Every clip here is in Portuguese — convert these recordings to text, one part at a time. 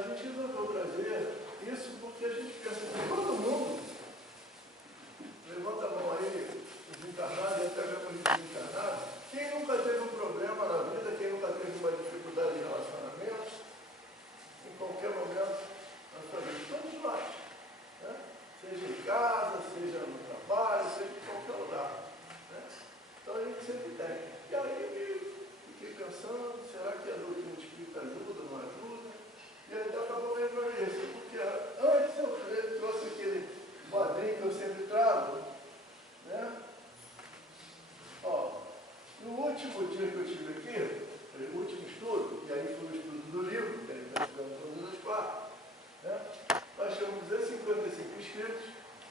a gente resolveu trazer isso porque a gente pensa que todo mundo, levanta a mão aí, os encarnados, e até mesmo os desencarnados, quem nunca teve um problema na vida, quem nunca teve uma dificuldade de relacionamento, em qualquer momento na sua vida, todos nós, né? Seja em casa, seja no trabalho, seja em qualquer lugar, né? Então a gente sempre tem. E aí fiquei pensando, será que a doutrina espírita ajuda ou não ajuda? E aí acabou lembrando isso, porque antes eu trouxe aquele quadrinho que eu sempre trago, né? Ó, no último dia que eu estive aqui, o último estudo, e aí foi o estudo do livro, que aí nós tivemos todas as partes, né? Nós tínhamos 255 inscritos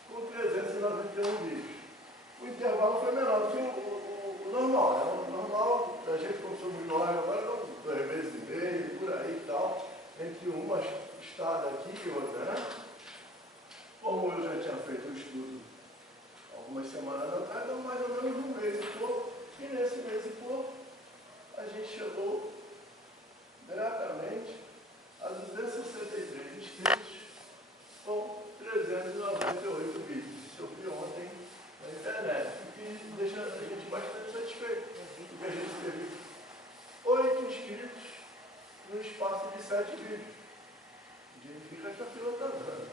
com 391 vídeos. O intervalo foi menor do que o normal, né? O normal, da gente como somos nós agora, 2 vezes e meio, por aí e tal, entre uma estada aqui e outra, né? Como eu já tinha feito o estudo algumas semanas atrás, então mais ou menos um mês e pouco, e nesse mês e pouco a gente chegou gratamente a 263 inscritos com 398 vídeos. Isso eu vi ontem na internet, o que deixa a gente bastante satisfeito, porque a gente teve 8 inscritos no espaço de 7 vídeos. Significa que a fila está andando.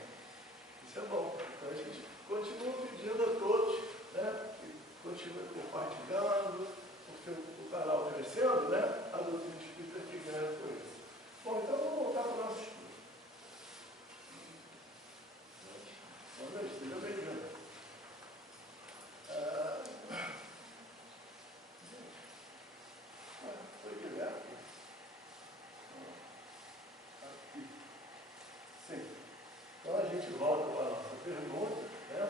Isso é bom. Então a gente continua pedindo a todos, né, que continuem compartilhando, porque o canal crescendo, né, a doutrina espírita que ganha com isso. Bom, então vamos voltar para o nosso estudo. Boa noite, seja bem-vindo. Foi direto? Aqui. Sim. Então a gente volta para a nossa pergunta, né?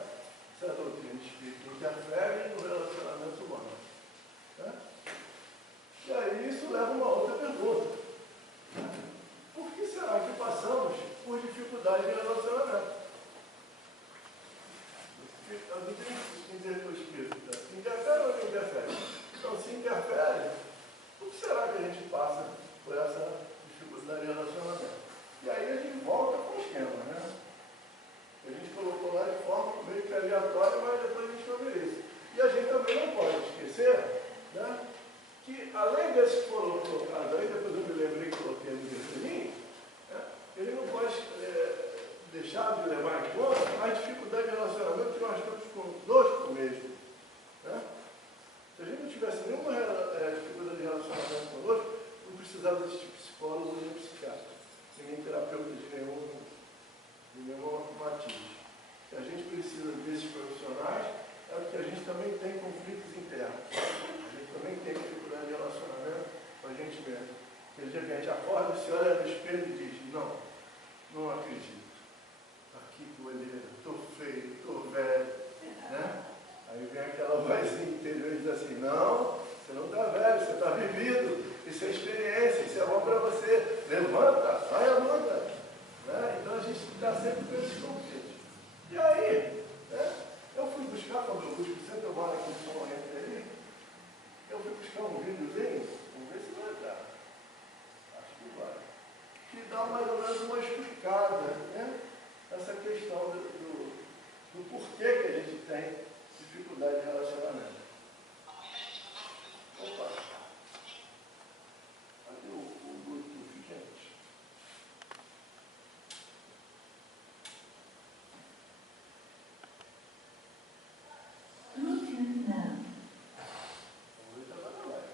Se a doutrina espírita interfere no relacionamento humano, né? E aí isso leva a uma outra pergunta. Por que será que passamos por dificuldade de relacionamento? A doutrina espírita interfere ou não interfere? Então, se interfere, por que será que a gente passa por essa dificuldade de relacionamento? E aí a gente volta com o esquema, né? A gente colocou lá de forma meio que aleatória, mas depois a gente vai ver isso. E a gente também não pode esquecer, né, que além desse que foram colocados aí, depois eu me lembrei que coloquei no desenho, né, ele não pode deixar de levar em conta a dificuldade de relacionamento que nós temos conosco mesmo, né? Se a gente não tivesse nenhuma dificuldade de relacionamento conosco, não precisava desse psicólogo nem psiquiatra, nem terapeuta de nenhuma matiz. Se a gente precisa desses profissionais, é porque a gente também tem conflitos internos. A gente também tem dificuldade de relacionamento com a gente mesmo. Aquele dia que a gente acorda, se olha no espelho e diz, não acredito. Aqui com ele, estou feio, estou velho, né? Aí vem aquela vozinha interior e diz assim, não, você não está velho, você está vivido, isso é experiência, isso é bom para você, levanta, vai à luta, né? Então a gente está sempre com esses conflitos. E aí, né, eu fui buscar, quando eu busco, sempre eu moro aqui em São Oriente ali, eu fui buscar um videozinho, vamos ver se vai dar, acho que vai, que dá mais ou menos uma explicada, né? Essa questão do porquê que a gente tem dificuldade de relacionamento. Opa! Cadê o Bluetooth, gente? Bluetooth now. Vamos ver se agora vai.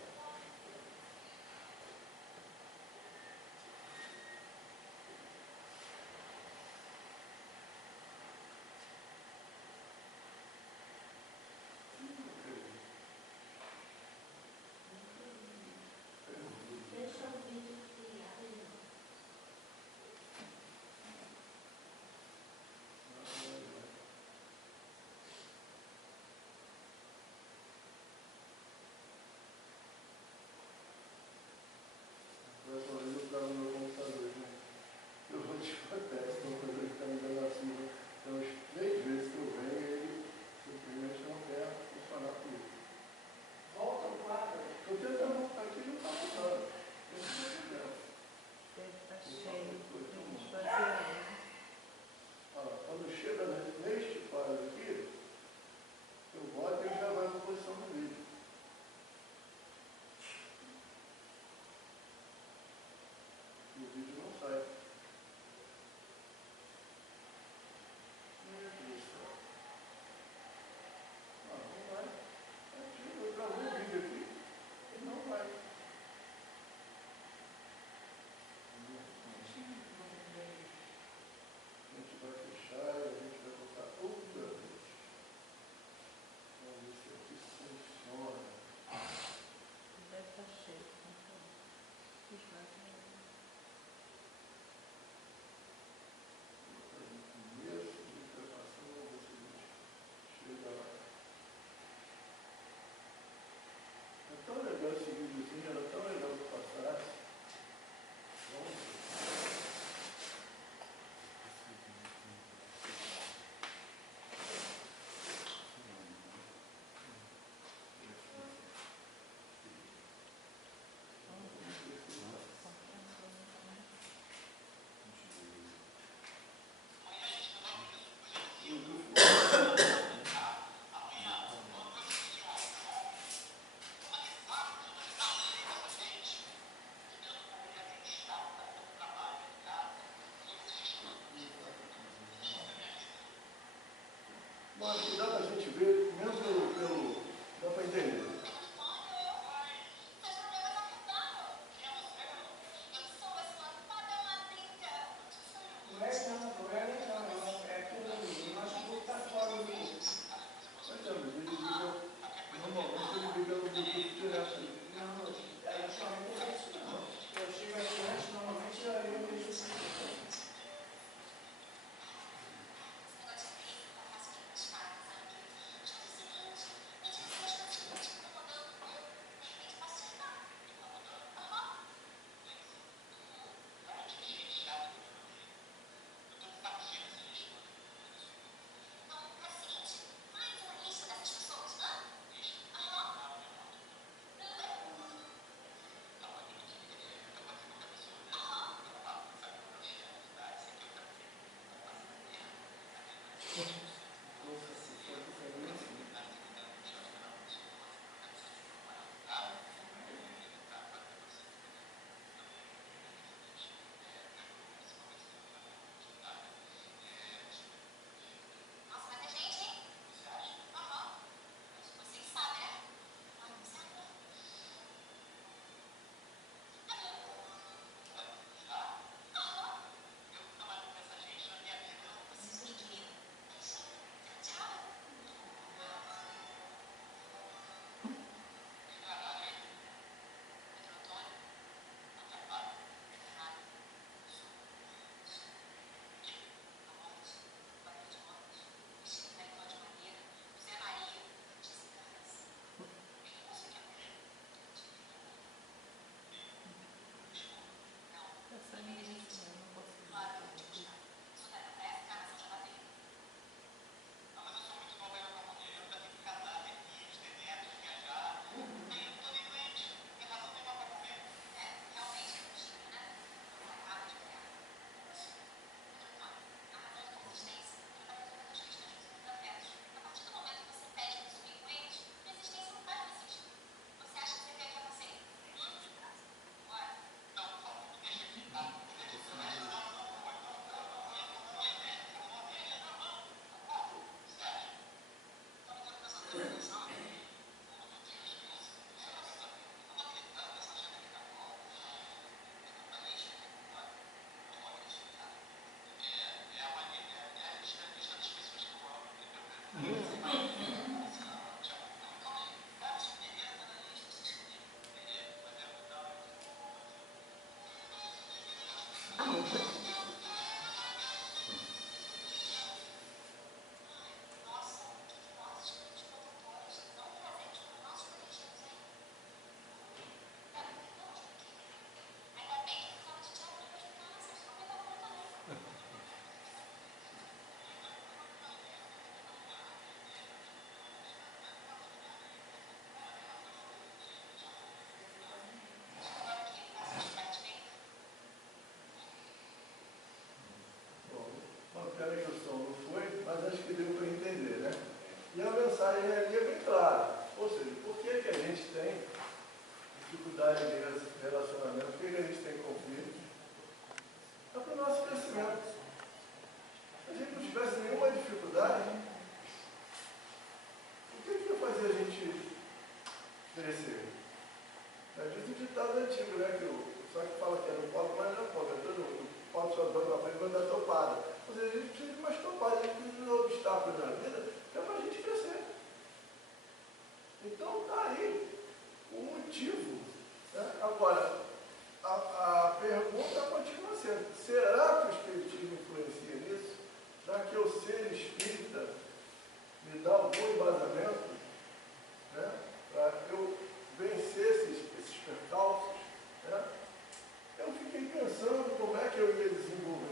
Mas que dá para a gente ver, mesmo dá para entender. mensagem ali é bem clara. Ou seja, por que a gente tem dificuldade de relacionamento? Por que a gente tem conflito? É para o nosso crescimento. Se a gente não tivesse nenhuma dificuldade, o que ia fazer a gente crescer? Diz o ditado antigo, né? Só que fala que é no pobre, mas não é pobre. O pobre só dá para frente quando dá topada. Ou seja, a gente precisa de umas topadas, a gente precisa de um obstáculo na vida, que é para a gente crescer. Então está aí o motivo. Né? Agora, a pergunta continua sendo: será que o Espiritismo influencia nisso? Será que eu ser espírita me dá um bom embasamento, né, para eu vencer esses percalços? Né? Eu fiquei pensando como é que eu ia desenvolver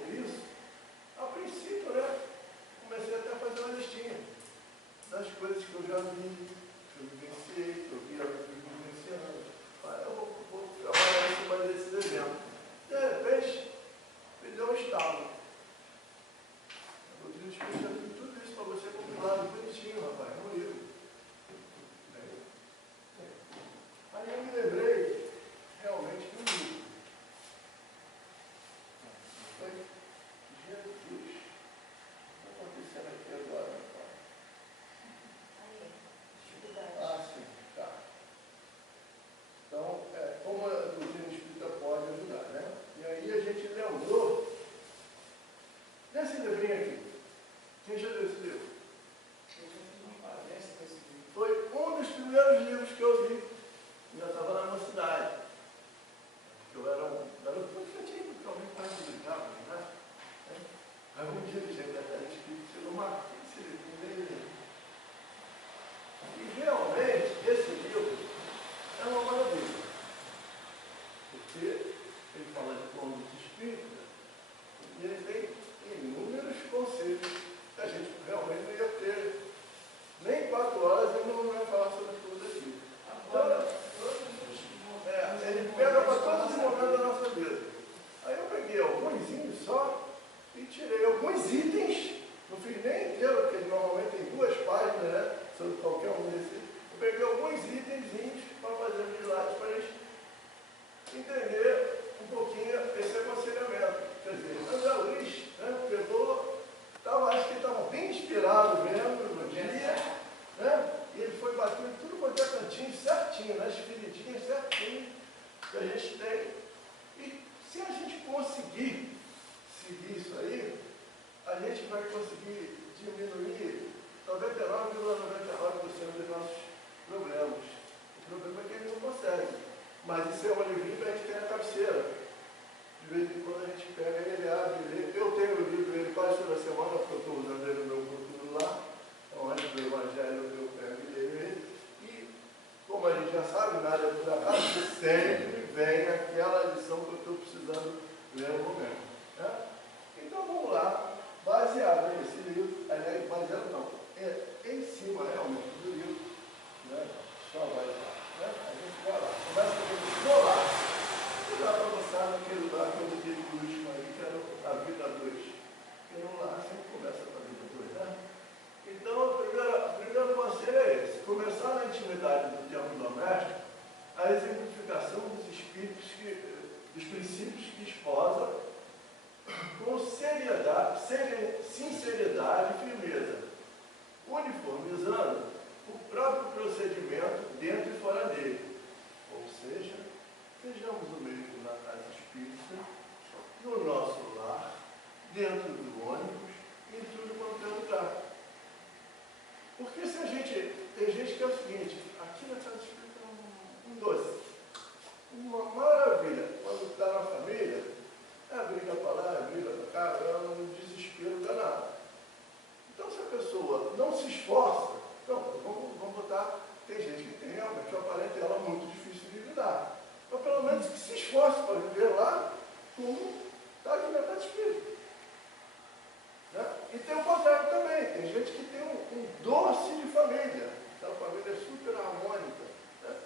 itens, não fiz nem inteiro, porque normalmente tem 2 páginas, né, sobre qualquer um desses. Eu peguei alguns itenzinhos para fazer os slides para a gente entender um pouquinho esse aconselhamento. Quer dizer, André Luiz, né, pegou, acho que estava bem inspirado mesmo no dia, né, e ele foi batendo tudo quanto é cantinho certinho, nas feridinhas certinho que a gente tem. E se a gente conseguir seguir isso aí, a gente vai conseguir diminuir 99,99% dos nossos problemas. O problema é que ele não consegue. Mas isso é um livrinho que a gente tem na cabeceira. De vez em quando a gente pega ele, abre, lê. Eu tenho o livro dele quase toda semana, porque eu estou usando ele no meu futuro lá. Então, antes do Evangelho, eu pego e leio ele. E, como a gente já sabe, nada é por acaso, sempre vem aquela lição que eu estou precisando ler no momento. Né? Então, vamos lá. Baseado nesse livro, aliás, baseado não, em cima realmente do livro, né? Só vai lá, né? A gente vai lá, começa com o Golar, e dá para avançar naquele lugar que eu disse por último aí, que era a vida 2. Porque no lá sempre começa com a vida 2, né? Então, o primeiro conselho é esse: começar na intimidade do tempo doméstico a exemplificação dos espíritos, dos princípios que esposa com seriedade, sinceridade e firmeza, uniformizando o próprio procedimento dentro e fora dele. Ou seja, sejamos o mesmo na casa espírita, no nosso lar, dentro do ônibus, em tudo quanto é lugar. Porque se a gente, tem gente que é o seguinte, aqui na casa espírita é um doce, uma maravilha, quando está na família, é briga para lá, é briga para cá, é um desespero danado. Então, se a pessoa não se esforça, então, vamos botar, tem gente que tem realmente uma parentela muito difícil de lidar. Mas pelo menos que se esforce para viver lá, como está aqui na casa espírita. Né? E tem o contrário também, tem gente que tem um doce de família, aquela família super harmônica. Né?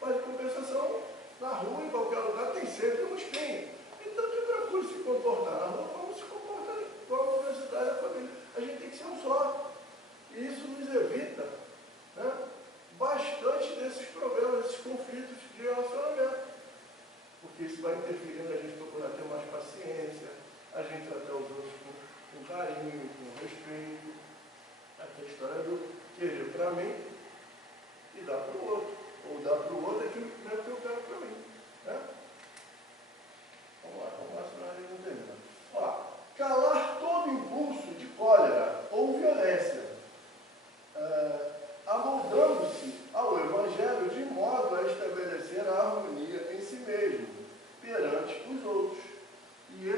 Mas, em compensação, na rua, em qualquer lugar, tem sempre um espinho. Então, que procure se comportar na rua, como se comporta igual a universidade da família. A gente tem que ser um só. E isso nos evita, né, bastante desses problemas, desses conflitos de relacionamento. Porque isso vai interferindo, a gente procura ter mais paciência, a gente tratar os outros com carinho, com respeito. Aquela história do querer para mim e dar para o outro. Ou dar para o outro aquilo que eu quero para mim. Né? Vamos lá, senão a gente não termina. Ó, calar todo impulso de cólera ou violência, amoldando-se ao Evangelho de modo a estabelecer a harmonia em si mesmo, perante os outros. E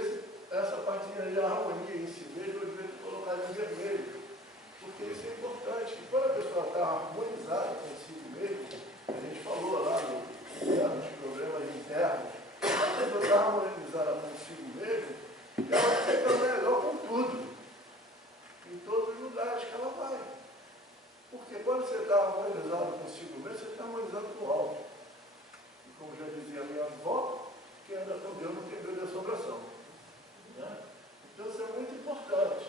essa partinha de harmonia em si mesmo, eu devia colocar em vermelho, porque isso é importante, que quando a pessoa está harmonizada consigo mesmo, a gente falou lá nos problemas internos, a pessoa está harmonizada consigo mesmo, ela fica melhor com tudo, em todos os lugares que ela vai. Porque quando você está harmonizado consigo mesmo, você está harmonizado com o alto. E como já dizia a minha avó, quem anda com Deus não tem medo de assombração. Né? Então isso é muito importante.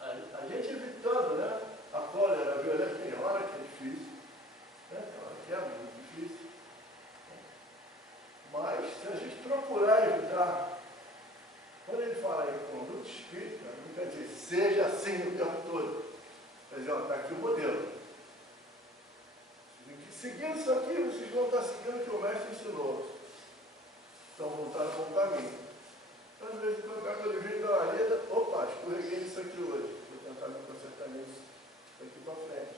A gente evitando, né, a cólera, a violência, tem hora que é difícil, né? Tem hora que é muito difícil. Mas se a gente procurar evitar, quando ele fala em conduta espírita, não quer dizer seja assim o tempo todo. Quer dizer, está aqui o modelo. Seguindo isso aqui, vocês vão estar seguindo o que o mestre ensinou. Então, voltar no bom caminho. Então, às vezes, quando eu pego o livrinho da Areda, opa, escorreguei nisso aqui hoje. Vou tentar me consertar nisso daqui para frente.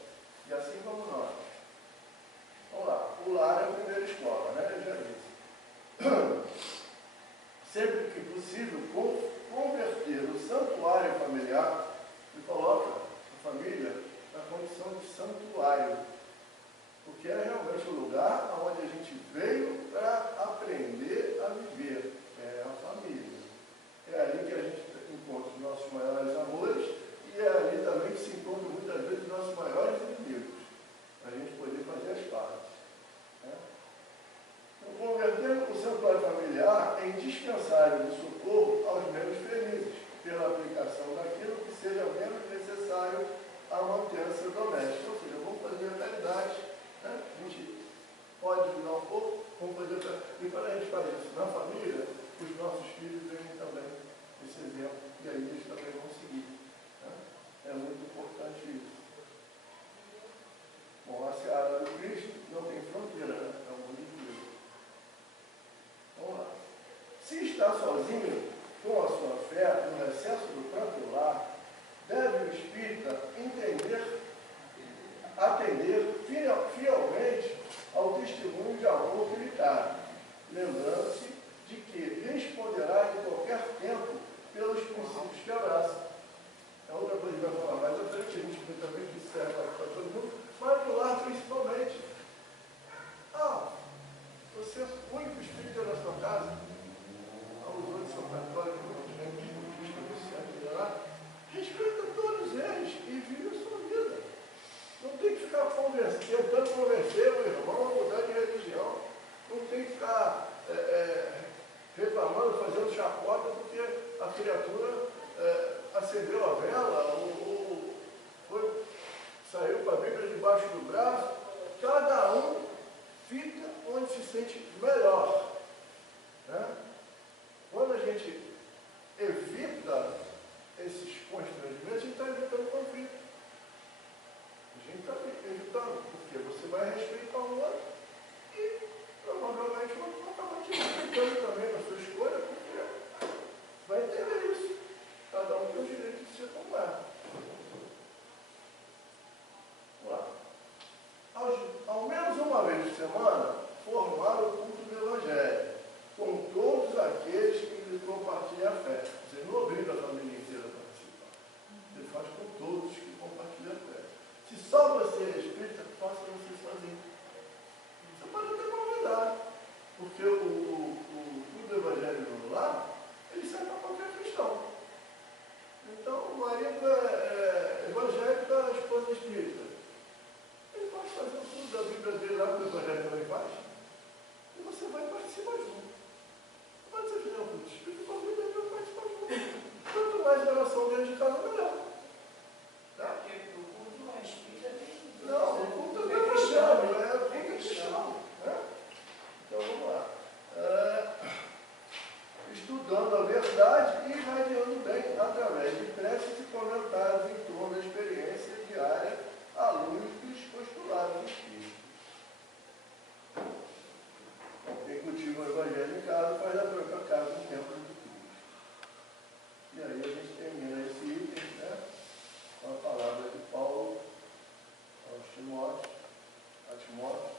E assim vamos nós. Vamos lá. O lar é a primeira escola, né? Eu já disse. Sempre que possível, converter o santuário familiar e coloca a família na condição de santuário. Porque é realmente o lugar onde a gente veio para aprender a viver. É a criatura acendeu a vela, saiu com a Bíblia debaixo do braço, cada um fica onde se sente melhor. Né? Quando a gente evita esses constrangimentos, a gente está evitando conflito. A gente está evitando, porque você vai respeitar o outro e provavelmente o outro vai acabar te respeitando também na sua escolha, porque vai entender isso. Cada um tem o direito de ser como é. Vamos lá. Ao menos uma vez por semana, formar o culto do Evangelho, com todos aqueles que lhe compartilham a fé. Você não obriga a família inteira a participar. Você faz com todos que compartilham a fé. Se só você é espírita, faça você sozinho. Você pode até convidar, porque o culto do Evangelho no lar, ele serve para qualquer cristão. Então, o marido é evangélico, a esposa é espírita. Ele pode fazer o culto da Bíblia dele lá, que o Evangelho também faz, e você vai participar junto. Quando você fizer um culto espírita, convida ele para participar junto. Quanto mais relação dentro de casa, melhor. Tá? Porque o culto não é espírita, não, o culto é cristão, é cristão. Né? Então, vamos lá. Estudando a verdade e irradiando bem através de preces e comentários em torno da experiência diária à luz dos postulados do Espírito. Quem cultiva o Evangelho em casa faz da própria casa um templo de Cristo. E aí a gente termina esse item, né, com a palavra de Paulo aos Timóteos, a Timóteo,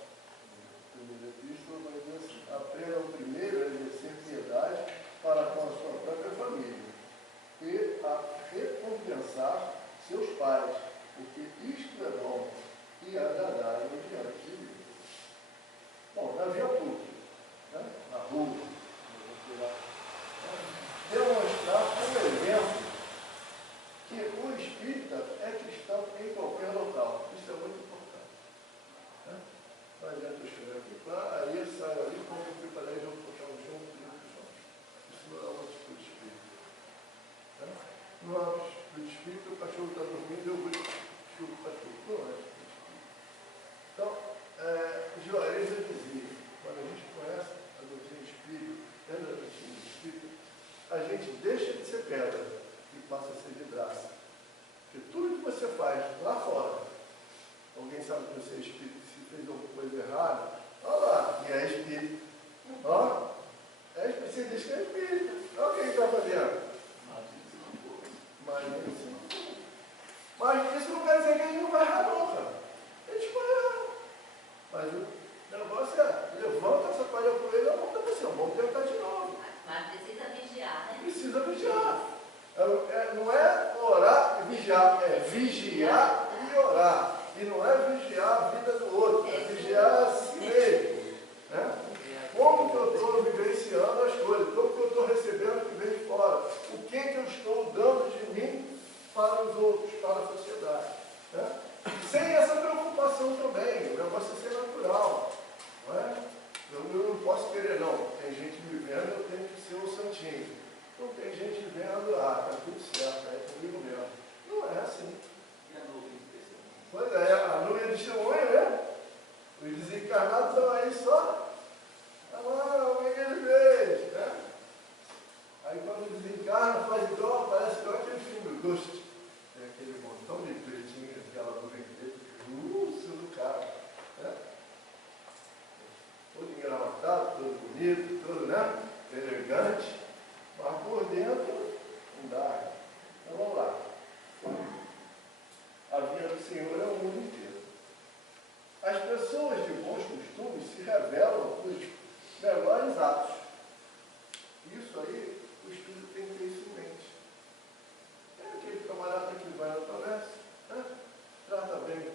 no primeiro epístola, vai dizer assim: aprendam primeiro a exercer piedade para com a sua própria família e a recompensar seus pais, porque isto é bom e agradável diante de Deus. Bom, na via pública, né? Na rua, demonstrar como exemplo que o espírita é cristão em qualquer local. Isso é muito importante. Né? Não adianta eu chegar aqui, aí eu saio ali, como eu fui para aí, eu vou puxar um junto. Isso não é uma atitude espírita. Né? Não é uma atitude espírita, o cachorro está dormindo, eu vou chutar o cachorro. Não é atitude espírita. Então, Juarez dizia, quando a gente conhece a doutrina espírita, dentro da doutrina espírita, a gente deixa de ser pedra e passa a ser vidraça. Porque tudo que você faz lá fora, alguém sabe que você é espírita, se fez alguma coisa errada, olha lá, e é espírita. Ó, você diz que é espírita. Olha o que ele está fazendo. Mas isso não quer dizer que ele não vai errar nunca. Ele vai errar. Mas o negócio é, levanta essa palha com ele, volta para você, vamos tentar de novo. Mas precisa vigiar, né? Precisa vigiar. Não é orar e vigiar, é vigiar e orar. E não é vigiar a vida do outro, é vigiar a si mesmo. Né? Como que eu estou vivenciando as coisas? Como que eu estou recebendo o que vem de fora? O que eu estou dando de mim para os outros, para a sociedade? Né? Sem essa preocupação também, o negócio é ser natural. Não é? Eu não posso querer, não. Tem gente me vendo, eu tenho que ser um santinho. Não tem gente vendo, está tudo certo, é comigo mesmo. Não é assim. E a nuvem de testemunho? Pois é, a nuvem de testemunho mesmo. Os desencarnados estão aí só. O que ele fez? Né? Aí quando desencarna, faz igual, parece igual aquele filme Ghost. É aquele montão de pretinho, aquela nuvem preta, do cara. Né? Todo engravatado, todo bonito, todo, né? Elegante. Mas por dentro, não dá. Então vamos lá. A vinha do Senhor é o mundo inteiro. As pessoas de bons costumes se revelam nos melhores atos. Isso aí, o Espírito tem que ter isso em mente. É aquele camarada que vai no comércio, né? Trata bem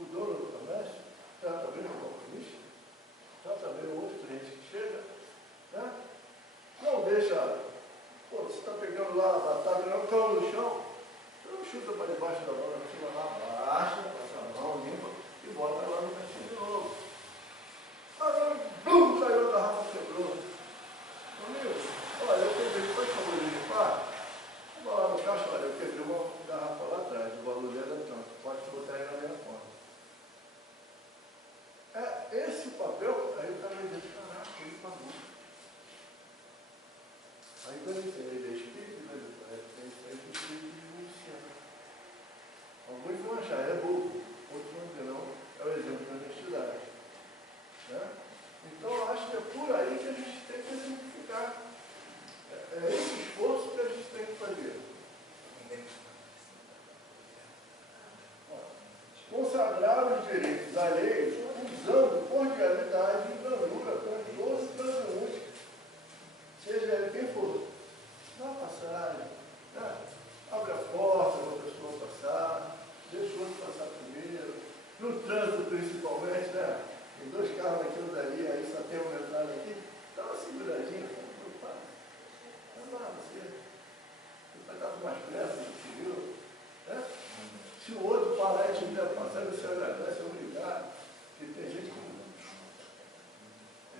o dono do comércio, trata bem o balconista, trata bem o outro cliente que chega, né? Não deixa, você está pegando lá a batata, não cama no chão, não chuta para debaixo da mão, tira lá, baixa, passa a mão, limpa e bota lá no cantinho de novo. Agora, blum, caiu a garrafa, quebrou. Amigo, olha, eu peguei, faz favor de limpar, explorar os direitos alheios usando cordialidade e brandura com todos os transeuntes, seja ele quem for. Dá uma passagem, né? Abre a porta para a pessoa passar, deixa o outro passar primeiro. No trânsito, principalmente, né? Tem dois carros naquilo dali, aí só tem uma entrada aqui. Dá uma seguradinha, não para. Vai lá, você vai estar com mais pressa do que eu, né? Se o outro parar e estiver passando, você agradece, obrigado. Porque tem gente que não.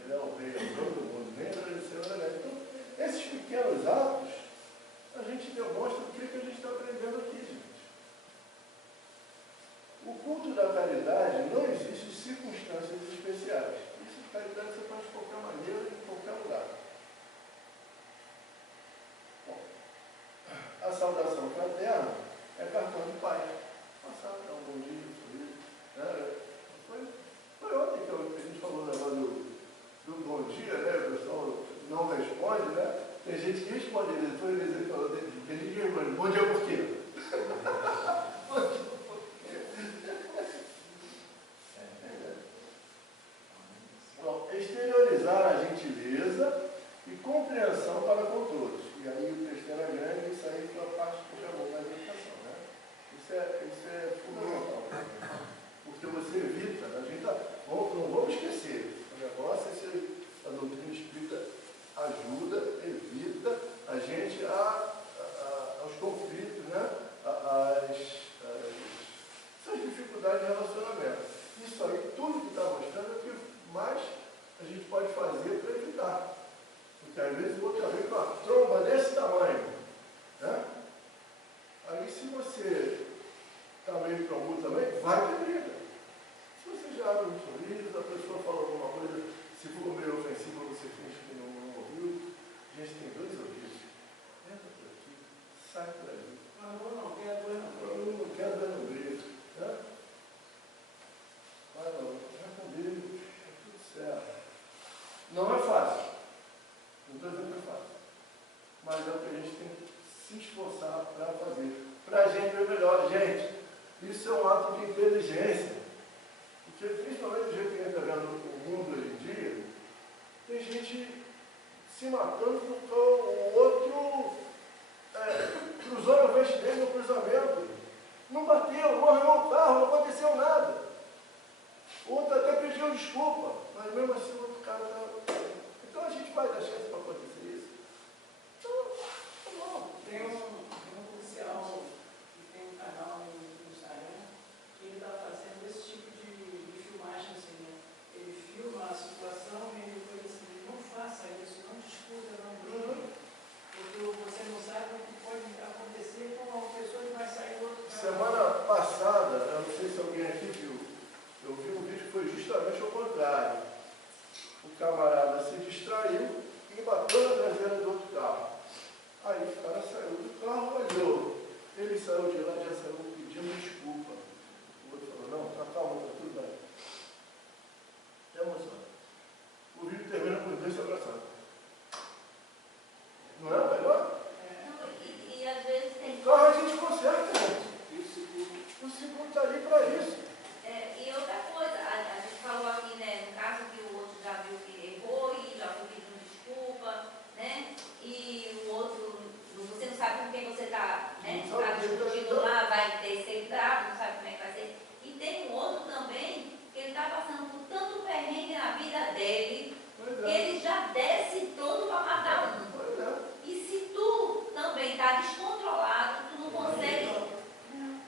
Ele é o rei, é o dono do mundo, nem agradeceu, agradece. Então, esses pequenos atos, a gente demonstra o que a gente está aprendendo aqui, gente. O culto da caridade não existe circunstâncias especiais. Isso de caridade você faz de qualquer maneira, em qualquer lugar. Bom, a saudação fraterna é cartão de paz. Passar, dar um bom dia, sorriso. Né? Foi ontem que a gente falou do bom dia, né? O pessoal não responde, né? Tem gente que responde, ele falou, tem gente que responde, bom dia por quê? Bom dia. Bom, exteriorizar a gentileza e compreensão para com todos. E aí o texto era grande, isso aí foi a parte que chamou da educação, né? Isso é fundamental. Porque você evita, a gente não vamos esquecer, o negócio é a doutrina espírita ajuda, evita a gente aos conflitos, né? Essas dificuldades de relacionamento. Isso aí, tudo que está mostrando é o que mais a gente pode fazer para evitar. Porque às vezes o outro vem com uma tromba desse tamanho, né? Aí se você está meio trombudo também, vai ter briga. Se você já abre um sorriso, a pessoa fala alguma coisa, se for meio ofensiva, você finge que não ouviu. A gente tem dois ouvidos. Entra por aqui, sai por ali. Mas eu não quero dois não. Eu não quero dar no beijo, né? Vai não, vai com beijo, é tudo certo. Não é fácil. Não estou dizendo que é fácil. Mas é o que a gente tem que se esforçar para fazer. Para a gente é melhor. Gente, isso é um ato de inteligência. Porque, principalmente do jeito que a gente está vendo o mundo hoje em dia, tem gente se matando porque o outro cruzou na frente dele no cruzamento. Não bateu, morreu o carro, não aconteceu nada. O outro até pediu desculpa, mas mesmo assim o outro cara está... Então a gente vai dar chance para acontecer isso. Então, tá bom. Tem um policial que tem um canal no Instagram que ele está fazendo esse tipo de filmagem assim, né? Ele filma a situação e ele foi assim, não faça isso, não discuta, não brigue, porque você não sabe o que pode acontecer com uma pessoa que vai sair do outro canal. Semana passada, eu não sei se alguém aqui viu, eu vi um vídeo que foi justamente ao contrário. O camarada se distraiu e bateu na traseira do outro carro. Aí o cara saiu do carro, olhou. Ele saiu de lá, já saiu pedindo desculpa. O outro falou, não, tá calma, tá tudo bem. É emocionante. O vídeo termina com os dois se abraçando. Não é melhor? Não, e às vezes tem... O carro a gente conserta, gente. O seguro está ali para isso. E outra coisa, a gente falou aqui, né, no caso que o outro já viu que errou e já foi pedindo desculpa, né, e o outro, você não sabe com quem você está, né, está discutindo lá, vai ser bravo, não sabe como é que vai ser. E tem um outro também, que ele está passando por tanto perrengue na vida dele, que ele já desce todo para matar um. E se tu também está descontrolado, tu não consegue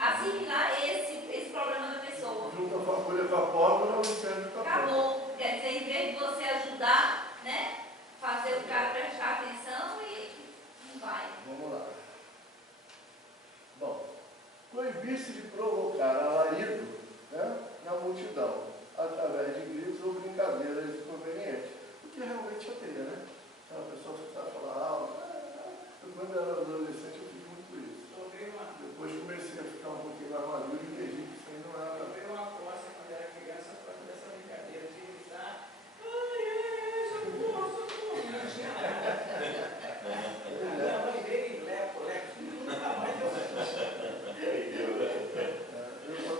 assimilar esse problema da pessoa. Junta a folha com a pólvora, não serve para acabou. Quer dizer, em vez de você ajudar, né, fazer o cara prestar atenção e não vai. Vamos lá. Bom, proibir-se de provocar alarido, né, na multidão, através de gritos ou brincadeiras inconvenientes. O que realmente chateia, né? Aquela pessoa que está falando alto. Eu, quando era adolescente, eu fiz muito isso. Depois comecei a ficar um pouquinho mais maduro e entendi que isso aí não era. Eu vi uma coisa quando era criança, por causa dessa brincadeira de gritar. Socorro, socorro! Não tinha nada. A minha mãe veio e leco. Eu, quando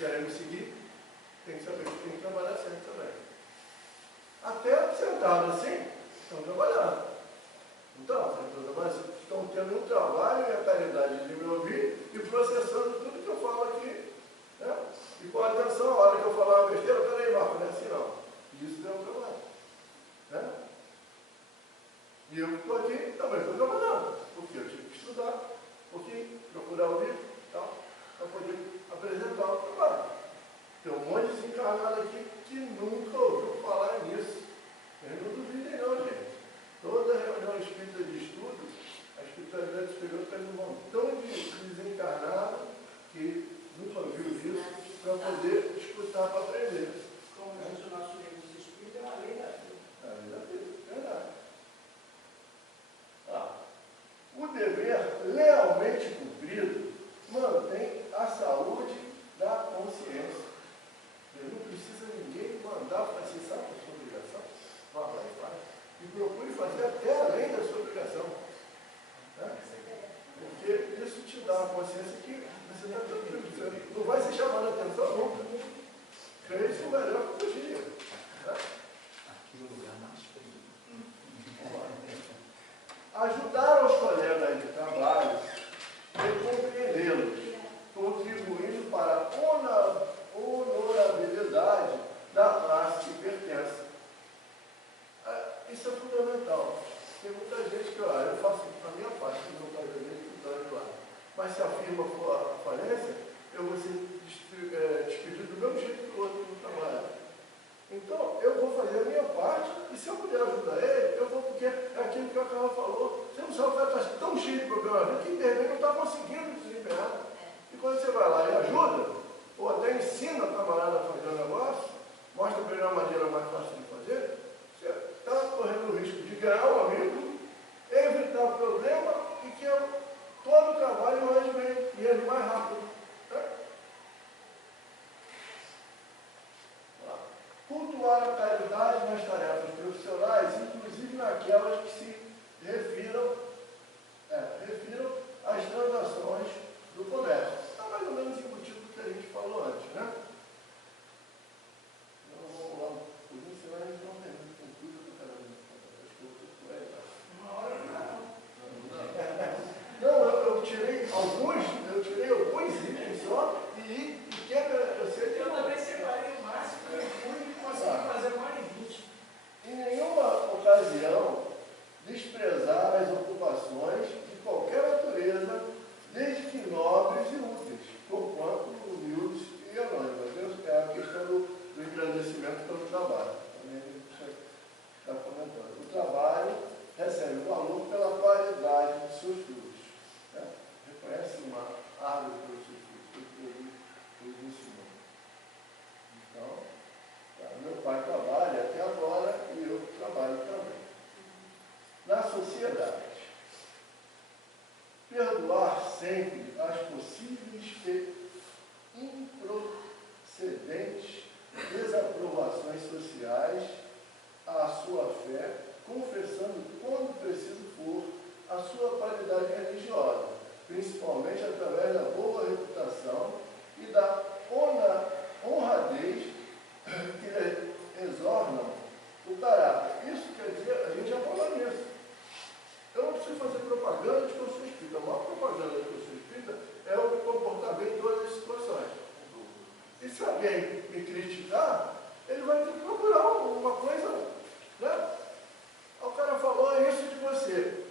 querem me seguir, tem que saber que tem que trabalhar sempre também. Até sentado assim, estão trabalhando. Então, estão tendo um trabalho e a caridade de me ouvir e processando tudo que eu falo aqui. Né? E com atenção, a hora que eu falar uma besteira, peraí, Marco, não é assim não. Isso é um trabalho. Né? E eu que estou aqui também estou trabalhando. Porque eu tive que estudar, um pouquinho, procurar ouvir, tal, para poder apresentar o trabalho. Tem um monte de desencarnado aqui que nunca ouviu falar nisso. Eu não duvidem não, gente. Toda reunião espírita de estudos, a espiritualidade superior tem um montão de desencarnado que nunca viu isso para poder escutar, para aprender. Como diz o nosso livro dos Espíritos, é uma lei da vida. É a lei da vida, verdade. O dever lealmente cumprido mantém a saúde da consciência. Não precisa ninguém mandar fazer, sabe a sua obrigação? Vá lá e faz. E procure fazer até além da sua obrigação. Né? Porque isso te dá a consciência que você está tranquilo. Você não vai ser chamado a atenção nunca. Fez o melhor que podia. Né? Aqui é o lugar mais frio. Ajudar os colegas de trabalho e compreendê-los, contribuindo para a honorabilidade da classe que pertence. Isso é fundamental. Tem muita gente que, eu faço a minha parte, não está ajudando lá. Mas se a firma for a falência, eu vou ser despedido do mesmo jeito que o outro não trabalha. Então, eu vou fazer a minha parte, e se eu puder ajudar ele, eu vou, porque é aquilo que a Carla falou. Você não sabe, o cara está tão cheio de problemas que de repente não está conseguindo desempenhar. E quando você vai lá e ajuda, ou até ensina a camarada a fazer o negócio, mostra para ele uma maneira mais fácil de fazer, você está correndo o risco de ganhar um amigo, evitar o problema e que todo o trabalho ande bem e ande mais rápido. Tá? Cultuar a caridade nas tarefas profissionais, inclusive naquelas que se refiram às transações do comércio. Está mais ou menos embutido do que a gente falou antes, né? Então, vamos lá. Por isso, senão a gente não tem muito concluído do caramba. Acho que eu estou aí. Uma hora não. Não, eu tirei alguns itens só e eu sei que Eu também separei o máximo que eu pude e consegui fazer mais de 20. em nenhuma ocasião desprezar as ocupações de qualquer natureza, desde que nobres e úteis, porquanto humildes e anônimas. É a questão do engrandecimento pelo trabalho. Também a gente está comentando. O trabalho recebe valor pela qualidade de seus frutos. Né? Reconhece uma árvore pelos seus frutos, ele ensinou. Então, meu pai trabalha até agora e eu trabalho também. Na sociedade, perdoar sempre as possíveis e improcedentes desaprovações sociais à sua fé, confessando, quando preciso for, a sua qualidade religiosa, principalmente através da boa reputação e da honradez que exornam o caráter. Isso quer dizer, a gente já falou nisso. Eu não preciso fazer propaganda de que eu sou espírita. A maior propaganda de que eu sou espírita é o me comportar bem em todas as situações. E se alguém me criticar, ele vai ter que procurar uma coisa, né? O cara falou, é isso de você.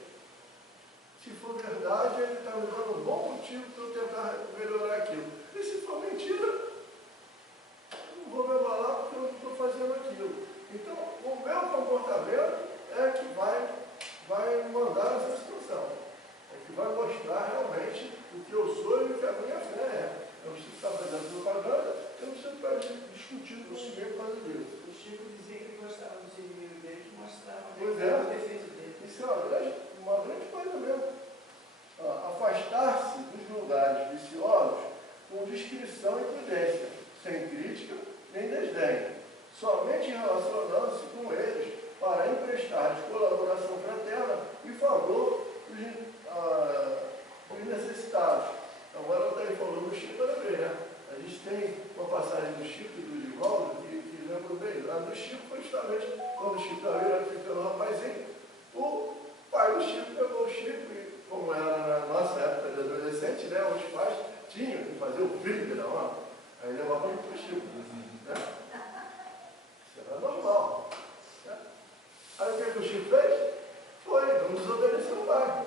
Se for verdade, ele está me dando um bom motivo para eu tentar melhorar aquilo. E se for mentira, eu não vou me abalar porque eu não estou fazendo aquilo. Então, o meu comportamento é que vai mandar essa situação. É que vai mostrar realmente o que eu sou e o que a minha fé é. Eu não preciso estar fazendo propaganda, eu não preciso estar discutindo com ninguém por causa disso. O Chico dizia que ele gostava dos inimigos dele, que mostrava Pois a defesa dele. Isso é uma grande coisa mesmo. Afastar-se dos lugares viciosos com discrição e prudência, sem crítica nem desdém, somente relacionando-se com eles para emprestar colaboração fraterna em favor dos necessitados. Agora está aí falando do Chico também, né? A gente tem uma passagem do Chico e do Divaldo que lembro bem. A do Chico foi justamente quando o Chico estava ficando rapazinho, o pai do Chico pegou o Chico e, como era na nossa época de adolescente, né, os pais tinham que fazer o filho da hora. Aí levavam para o Chico. Né? Isso era normal. Né? Aí o que o Chico fez? Foi, não desobedeceu o pai.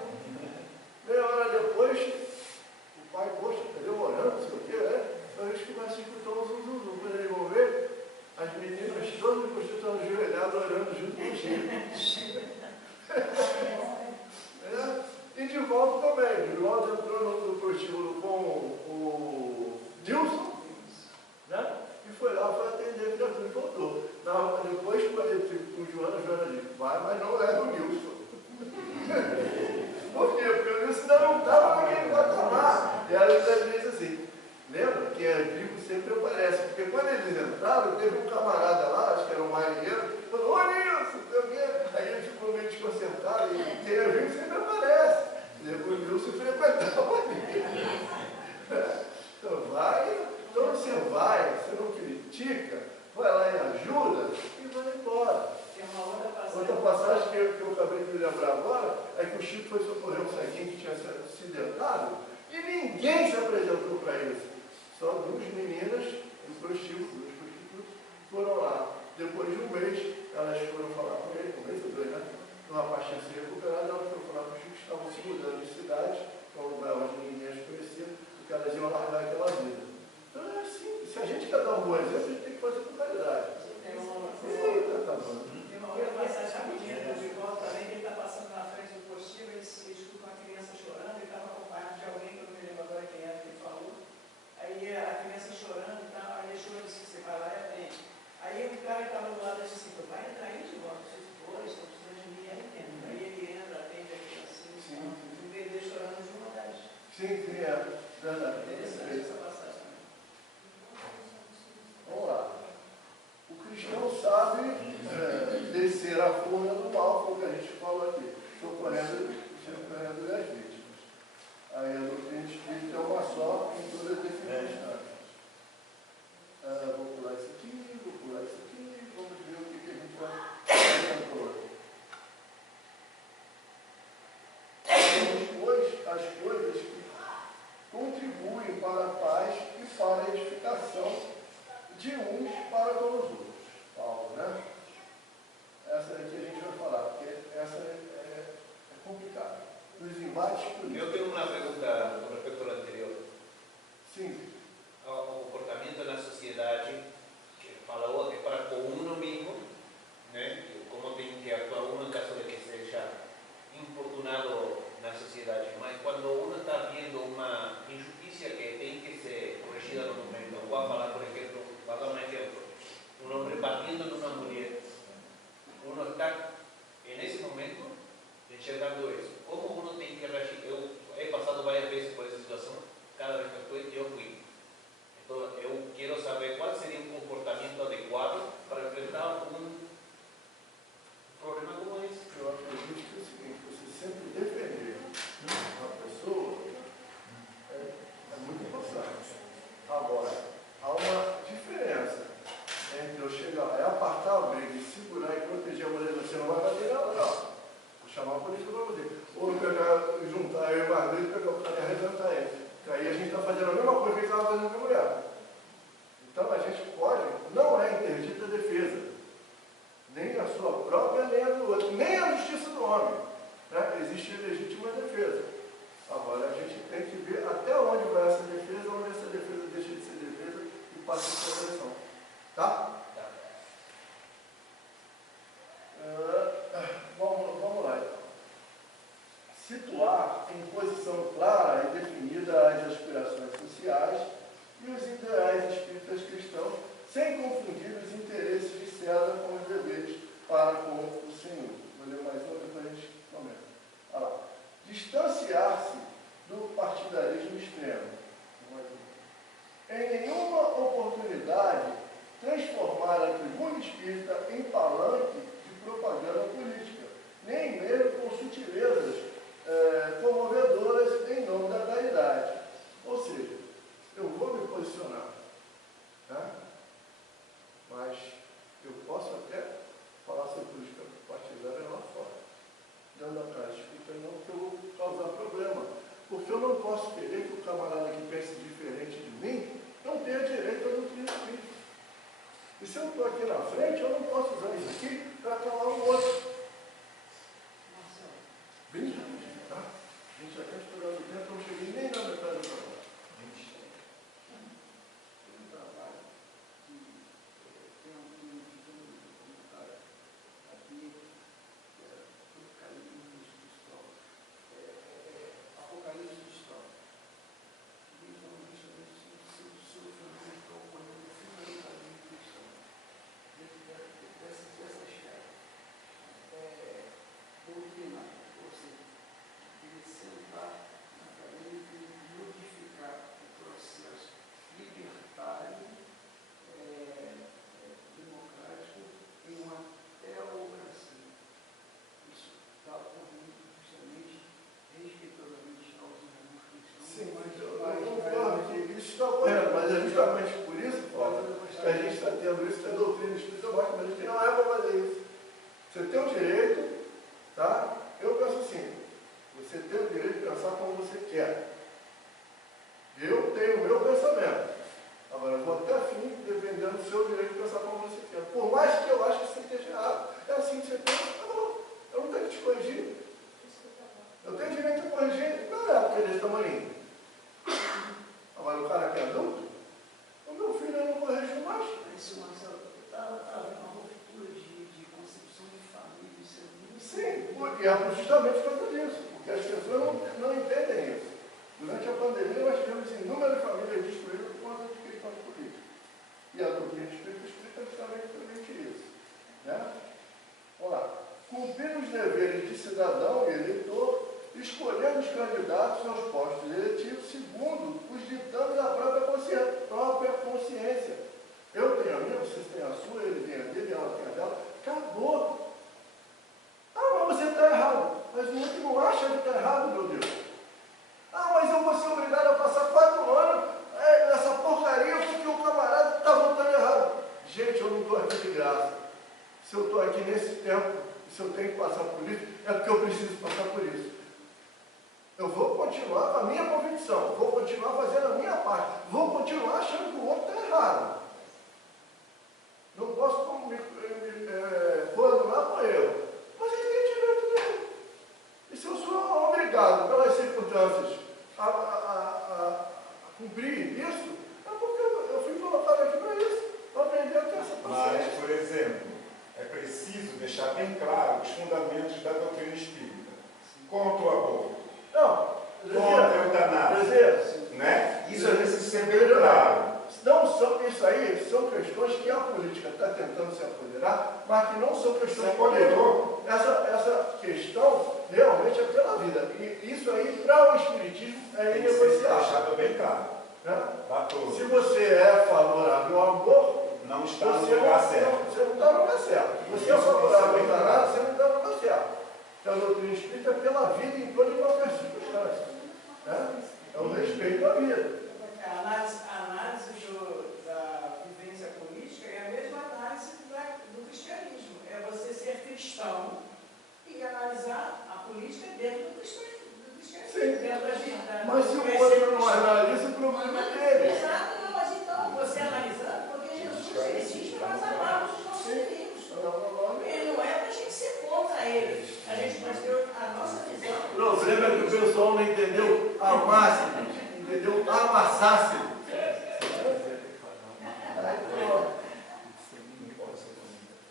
Meia hora depois, o pai, poxa, cadê o olhando, não sei o quê, né? Então eles começam a escutar um zum. Quando eles vão ver, as meninas todas estão ajoelhadas olhando junto com o Chico. E de volta também. De volta entrou no prostíbulo com o Nilson, né? E foi lá para atender a criatura e voltou. Depois, quando ele ficou com o Joana disse, vai, mas não leva o Nilson. Por quê? Porque o Nilson ainda não estava naquele patamar. E ela às vezes assim, lembra que a tribo sempre aparece, porque quando eles entraram, teve um camarada lá, acho que era um marinheiro, falou, ô Nilson, não sei o quê. Aí ele ficou meio desconcertado, e quem é vivo sempre aparece. Depois o Nilson frequentava ali. Então vai, então você vai, você não critica, vai lá e ajuda e vai embora. Tem uma Outra passagem que eu acabei de me lembrar agora é que o Chico foi socorrer um ceguinho que tinha se acidentado e ninguém se apresentou para ele. Só duas meninas, duas prostitutas, foram lá. Depois de um mês, elas foram falar com ele, um mês ou dois, né? O rapaz tinha se recuperado, elas foram falar com o Chico que estavam se mudando de cidade, que é um lugar onde ninguém as conhecia, porque elas iam largar aquela vida. Então é assim, se a gente quer dar um bom exemplo, a gente tem que fazer com qualidade. Eita, tá bom. Tem uma outra passagem rapidinha do Divaldo também, que ele está passando na frente do postinho, ele escuta uma criança chorando, ele estava acompanhado de alguém, que eu não me lembro agora quem era que ele falou. Aí a criança chorando e tal, aí ele chorou e disse que separar é bem. Aí o cara que estava do lado disse assim, vai entrar aí, Divaldo, vocês dois estão precisando de mim, aí entendo. Aí ele entra, atende a criança, e vê ele chorando de uma das. Sim, é verdade. Interessante essa passagem também. Vamos lá. O cristão sabe descer a furna do mal, foi o que a gente falou aqui, socorrendo as vítimas. Aí a doutrina espírita é uma só em todas as definições. Vou pular isso aqui, vamos ver o que a gente vai fazer agora. Depois, as coisas que contribuem para a paz e para a edificação de uns para com os outros. Paulo, né? Essa daqui a gente vai falar, porque essa é complicada. Os embates políticos. Eu tenho uma pergunta com respecto ao anterior. Sim. O comportamento na sociedade, que falou, é para com uno mesmo, né? Como tem que actuar uno em caso de que seja importunado na sociedade. Mas quando uno está vendo uma injustiça que tem que ser corrigida no momento, vou falar, por exemplo, vou dar um exemplo, um homem batendo numa mulher, uno está, nesse momento, enxergando isso. Como uno tem que reagir? Eu he passado várias vezes por essa situação, cada vez que eu fui. Então, eu quero saber qual seria um comportamento adequado para enfrentar um problema como esse. Eu acredito que é o seguinte, você sempre defender uma pessoa é muito importante. Agora, há uma diferença entre eu chegar lá e apartar a briga e segurar e proteger a mulher, você não vai bater nela, não. Vou chamar a polícia para você. Ou eu pegar, juntar eu e o marido e pegar o cara e arrebentar ele. Porque aí a gente está fazendo a mesma coisa que a gente estava fazendo com a mulher. Então a gente pode, não é interdita a defesa. Nem a sua própria, nem a do outro. Nem a justiça do homem. Né? Existe legítima defesa. Agora a gente tem que ver até onde vai essa defesa, onde essa defesa deixa de ser defesa e passa a ser proteção. Tá? Vamos lá então. Situar em posição clara e definida as aspirações sociais e os ideais espíritas cristãos, sem confundir os interesses de César com os deveres para com o Senhor. Vou ler mais uma, depois a gente comenta. Olha lá. Distanciar-se do partidarismo extremo. Em nenhuma oportunidade transformar a tribuna espírita em palanque de propaganda política, nem mesmo com sutilezas comovedoras em nome da caridade. Ou seja, eu vou me posicionar, tá? nossos anos aqui para calar o outro. Bem rapidinho, tá? A gente já está estourando o tempo, eu não cheguei nem na metade do trabalho. Um trabalho que tem um comentário aqui, que é Apocalipse do Estão. Apocalipse do Estão. Diz uma lista do seu família que ocorreu no fundamentalismo cristão. Dessa esfera. Doutrina, ou seja, ele sentar na cadeira e modificar o processo libertário, democrático, em uma teocracia. Isso está ocorrendo justamente respeitosamente aos irmãos cristãos. Sim, mas eu concordo que isso está ocorrendo, mas é justamente por isso, Paulo, que a gente está tendo isso, que a doutrina espírita mostra, mas a gente não é para fazer isso. Você tem o direito, tá? Eu penso assim, você tem o direito de pensar como você quer. Eu tenho o meu pensamento. Agora, eu vou até fim defendendo o seu direito de pensar como você quer. Por mais que eu ache que você esteja errado, é assim que você pensa, tá bom. Eu não tenho que te corrigir. Eu tenho direito de corrigir na época desse tamanho. Agora, o cara que é adulto, o meu filho eu não corrijo mais. Isso, Marcelo, está havendo uma ruptura de concepção de família, isso é muito. Sim, porque é justamente por causa disso, porque as pessoas não entendem isso. Durante a pandemia, nós tivemos inúmeras famílias destruídas por conta de questões políticas. E a doutrina espírita explica justamente isso. Né? Vamos lá. Cumprir os deveres de cidadão e eleitor, escolhendo os candidatos aos postos eletivos segundo os ditames da própria consciência. Eu tenho a minha, vocês têm a sua, ele tem a dele, ela tem a dela. Acabou. Ah, mas você está errado. Mas o outro não acha que está errado, meu Deus. Ah, mas eu vou ser obrigado a passar 4 anos nessa porcaria porque o camarada está votando errado. Gente, eu não estou aqui de graça. Se eu estou aqui nesse tempo, se eu tenho que passar por isso, é porque eu preciso passar por isso. Eu vou continuar com a minha convicção, vou continuar fazendo a minha parte, vou continuar achando que o outro está errado. Não posso coadunar com ele. Mas ele tem direito dele. E se eu sou obrigado, pelas circunstâncias, a cumprir isso, é porque eu fui colocado aqui para isso, para aprender a ter essa paciência. Mas, por exemplo, é preciso deixar bem claro os fundamentos da doutrina espírita. Contra o aborto. Não, Contra a eutanásia. Né? Isso é preciso ser bem claro. Isso aí são questões que a política está tentando se apoderar, mas que não são questões Se apoderou. Essa questão realmente é pela vida. E isso aí, para o Espiritismo, é Tem que ser inegociável. deixado bem claro. Né? Para todos. Se você é favorável ao aborto, Não está no você lugar não certo. está no lugar certo. Você é favorável ao eutanásia, você não está no lugar certo. Então, a doutrina espírita é pela vida em toda e qualquer circunstância. Né? É o respeito à vida. A análise da vivência política é a mesma análise do cristianismo. É você ser cristão e analisar a política dentro do cristianismo. Sim. Dentro da Mas se o outro não analisa, o problema é dele. Exato, não, mas então você analisando, porque Jesus existe para nós amarmos os nossos inimigos. Ele não é para a gente ser contra eles. A gente pode ter a nossa visão. O problema é que o pessoal não entendeu a máxima, entendeu? Amassássimo.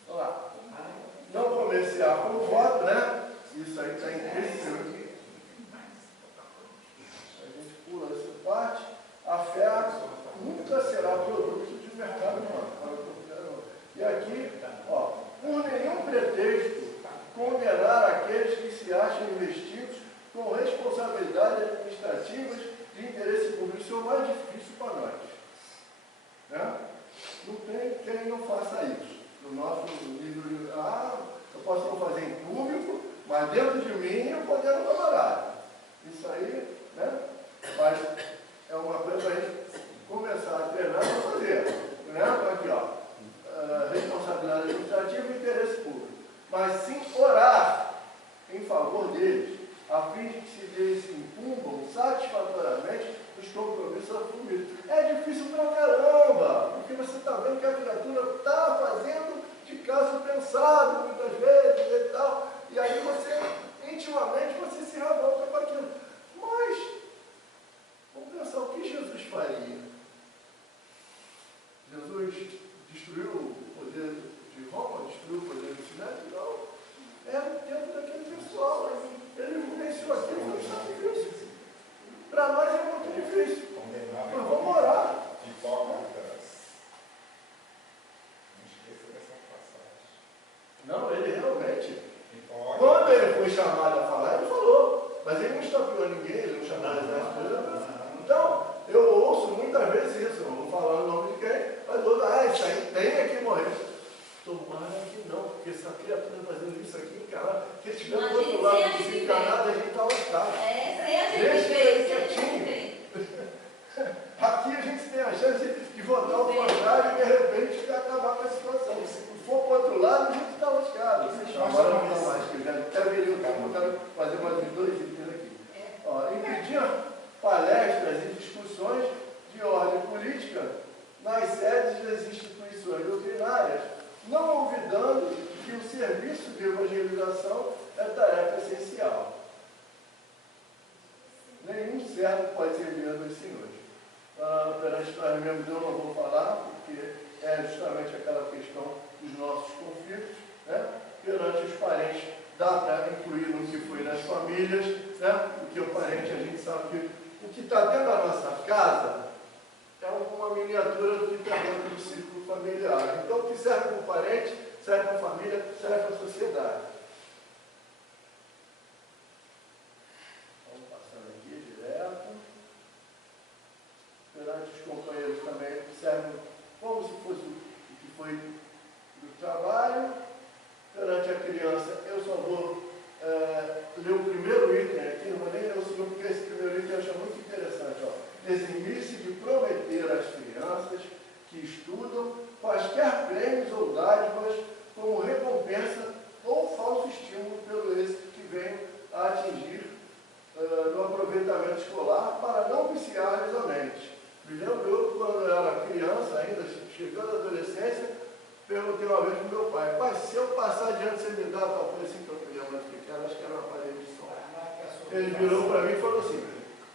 Olha lá. Não comerciar com o voto, né? Isso aí está incrível. A gente pula essa parte. A fé nunca será produto de mercado humano. E aqui, ó, por nenhum pretexto, condenar aqueles que se acham investidos com responsabilidades administrativas de interesse público. Isso é o mais difícil para nós. Né? Não tem quem não faça isso. No nosso livro, eu posso não fazer em público, mas dentro de mim eu condeno o camarada. Isso aí, né? Mas é uma coisa para a gente começar a treinar para fazer. Né? Aqui, ó. Responsabilidade administrativa e interesse público. Mas sim orar em favor deles, a fim de que se desincumbam satisfatoriamente os compromissos assumidos. É difícil pra caramba, porque você está vendo que a criatura está fazendo de caso depois destruiu o poder de Roma, destruiu o poder do Sinete, não. Era o tempo daquele pessoal. Ele vivenciou aquilo, foi um sacrifício. Para nós é muito difícil. Nós vamos orar. Hipócritas. Não esqueça dessa passagem. Não, ele realmente, Hipócritas. quando ele foi chamado a falar, ele falou. Mas ele não estapeou ninguém, ele não chamou exército. Então, eu ouço muitas vezes isso, eu vou falar o nome de quem, mas outro, isso aí tem que morrer. Tomara que não, porque essa criatura fazendo isso aqui, encarnado, que ele estiver do outro lado desencarnado, a gente está lascado. Deixa ele quietinho. Aqui a gente tem a chance de votar ao contrário e de repente acabar com a situação. Se for para o outro lado, a gente está lascado. Agora não está mais, porque já até veio o tempo, eu quero fazer mais uns 2 itens aqui. Impedir palestras e discussões de ordem política nas sedes das instituições doutrinárias, não olvidando que o serviço de evangelização é tarefa essencial. Nenhum servo pode servir a dois senhores. Perante nós mesmos eu não vou falar, porque é justamente aquela questão dos nossos conflitos, né? Perante os parentes, dá para incluir no que foi nas famílias, né? Porque o parente, a gente sabe que o que está dentro da nossa casa é uma miniatura do que está dentro do círculo familiar. Então, o que serve para o parente, serve para a família, serve para a sociedade. Vamos passando aqui direto. Perante os companheiros também serve como se fosse o que foi do trabalho. Perante a criança, eu só vou ler o primeiro item aqui, não vou nem ler o segundo, porque esse primeiro item eu acho muito interessante. Eximir-se de prometer às crianças que estudam quaisquer prêmios ou dádivas como recompensa ou falso estímulo pelo êxito que venham a atingir no aproveitamento escolar para não viciar-lhes a mente. Me lembro eu, quando eu era criança, ainda chegando à adolescência, perguntei uma vez para o meu pai: pai, se eu passar adiante, você me dá tal coisa assim, que eu não me lembro mais o que era, acho que era uma parede de som. Ele virou para mim e falou assim: